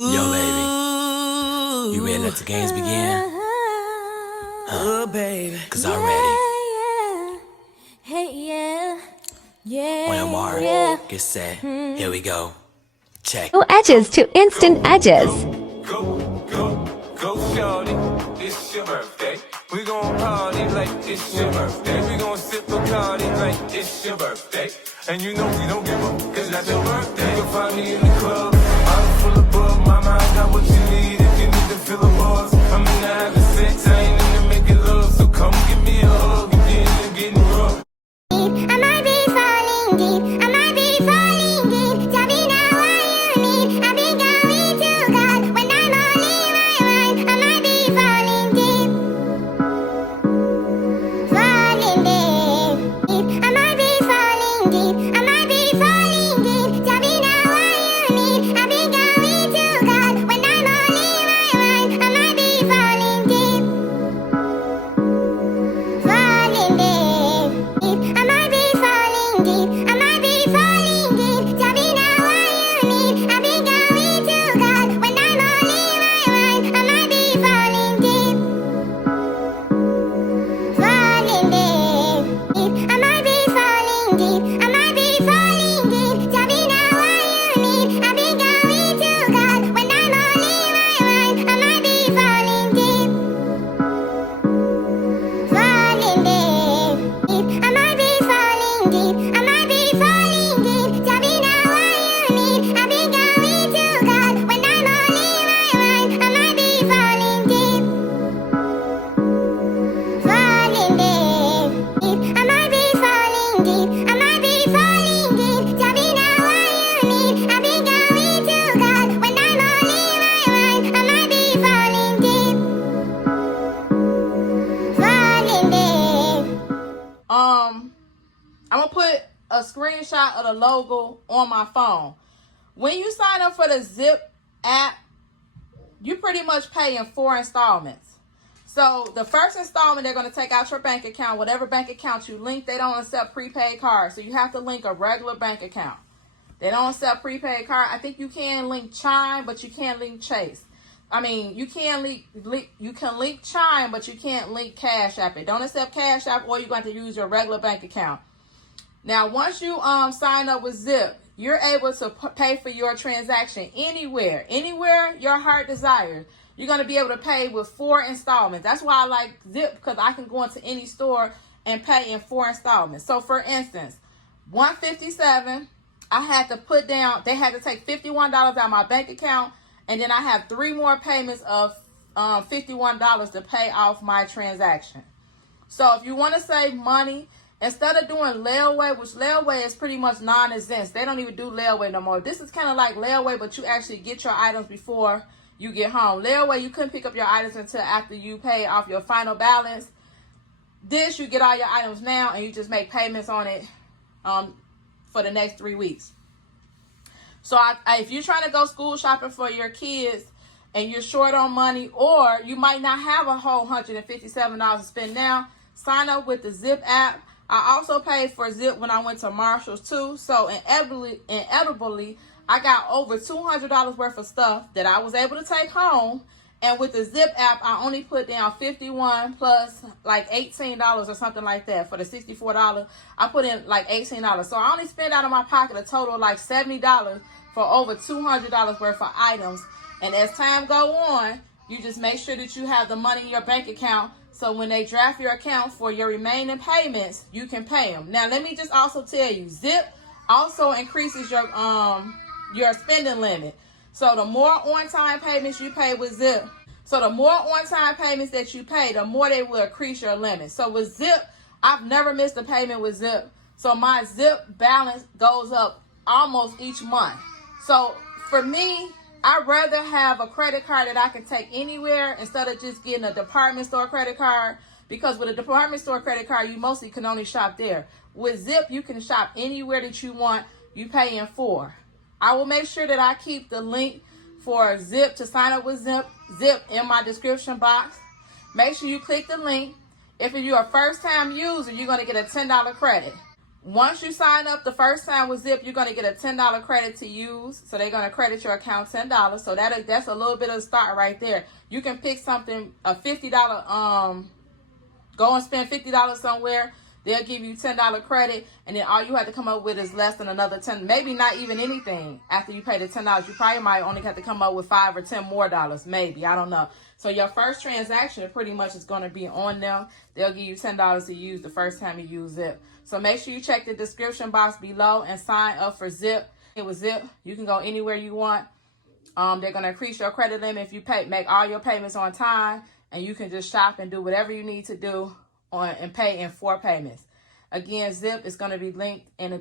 Yo, baby, you ready to let the games begin? Baby. Cause I'm ready. On your mark, get set, here we go. Check. No edges to instant edges. Go, shorty, it's your birthday. We gon' party like it's your birthday. We gon' sip Bacardi like it's your birthday. And you know we don't give up, cause that's your birthday. You'll find me in the club, bottle full of bug. My mind got what you need if you need to fill the bars. I'm in the having sex, I ain't in to make it love. So come give me a hug if you're in there getting rough. I might be falling deep. I might be falling deep. Tell me now what you need. I've been going to God when I'm only my mind. I might be falling deep. Falling deep. I might be falling deep. I might be falling deep. Tell me now what you need. I've been going to God when I'm only my mind. I might be falling deep. Falling deep. I might be falling deep. I might be falling deep. Tell me now what you need. I've been going to God when I'm only my mind. I might be falling deep. Falling deep. I might be falling deep. I might be falling deep. Tell me now what you need. I've been going to God when I'm only my mind. I might be falling deep. Falling deep. I might be falling deep. I might be falling deep. Tell me now what you need. I've been going to God when I'm only my mind. I might be falling deep. Falling deep. I might be falling deep. I might be falling deep. Tell me now what you need. I've been going to God when I'm only my mind. I might be falling deep. Falling deep. I'm gonna put a screenshot of the logo on my phone. When you sign up for the Zip app, you pretty much pay in 4 installments. So the first installment, they're gonna take out your bank account, whatever bank account you link. They don't accept prepaid cards, so you have to link a regular bank account. They don't accept prepaid card. I think you can link Chime, but you can't link Chase. I mean, you can link Chime, but you can't link Cash App. It don't accept Cash App, or you're going to use your regular bank account. Now, once you sign up with Zip, you're able to pay for your transaction anywhere your heart desires. You're going to be able to pay with 4 installments. That's why I like Zip, because I can go into any store and pay in 4 installments. So, for instance, $157, I had to put down, they had to take $51 out of my bank account, and then I have 3 more payments of $51 to pay off my transaction. So if you want to save money, instead of doing layaway, which layaway is pretty much non-exempt, they don't even do layaway no more. This is kind of like layaway, but you actually get your items before you get home. Layaway, you couldn't pick up your items until after you pay off your final balance. This, you get all your items now, and you just make payments on it for the next 3 weeks. So if you're trying to go school shopping for your kids and you're short on money, or you might not have a whole $157 to spend now, sign up with the Zip app. I also paid for Zip when I went to Marshall's too. So inevitably, I got over $200 worth of stuff that I was able to take home. And with the Zip app, I only put down $51 plus like $18 or something like that. For the $64, I put in like $18. So I only spent out of my pocket a total of like $70 for over $200 worth of items. And as time go on, you just make sure that you have the money in your bank account, so when they draft your account for your remaining payments, you can pay them. Now, let me just also tell you, Zip also increases your spending limit. So the more on-time payments you pay with Zip, so the more on-time payments that you pay, the more they will increase your limit. So with Zip, I've never missed a payment with Zip. So my Zip balance goes up almost each month. So for me, I'd rather have a credit card that I can take anywhere instead of just getting a department store credit card, because with a department store credit card, you mostly can only shop there. With Zip, you can shop anywhere that you want. You pay in 4. I will make sure that I keep the link for Zip to sign up with Zip in my description box. Make sure you click the link. If you're a first-time user, you're going to get a $10 credit. Once you sign up the first time with Zip, you're going to get a $10 credit to use. So they're going to credit your account $10. So that's a little bit of a start right there. You can pick something, a $50, go and spend $50 somewhere. They'll give you $10 credit, and then all you have to come up with is less than another 10, maybe not even anything. After you pay the $10, you probably might only have to come up with $5 or $10 more, maybe. I don't know. So your first transaction pretty much is going to be on them. They'll give you $10 to use the first time you use Zip. So make sure you check the description box below and sign up for Zip. With Zip, you can go anywhere you want. They're going to increase your credit limit if you make all your payments on time, and you can just shop and do whatever you need to do and pay in 4 payments. Again, Zip is going to be linked in the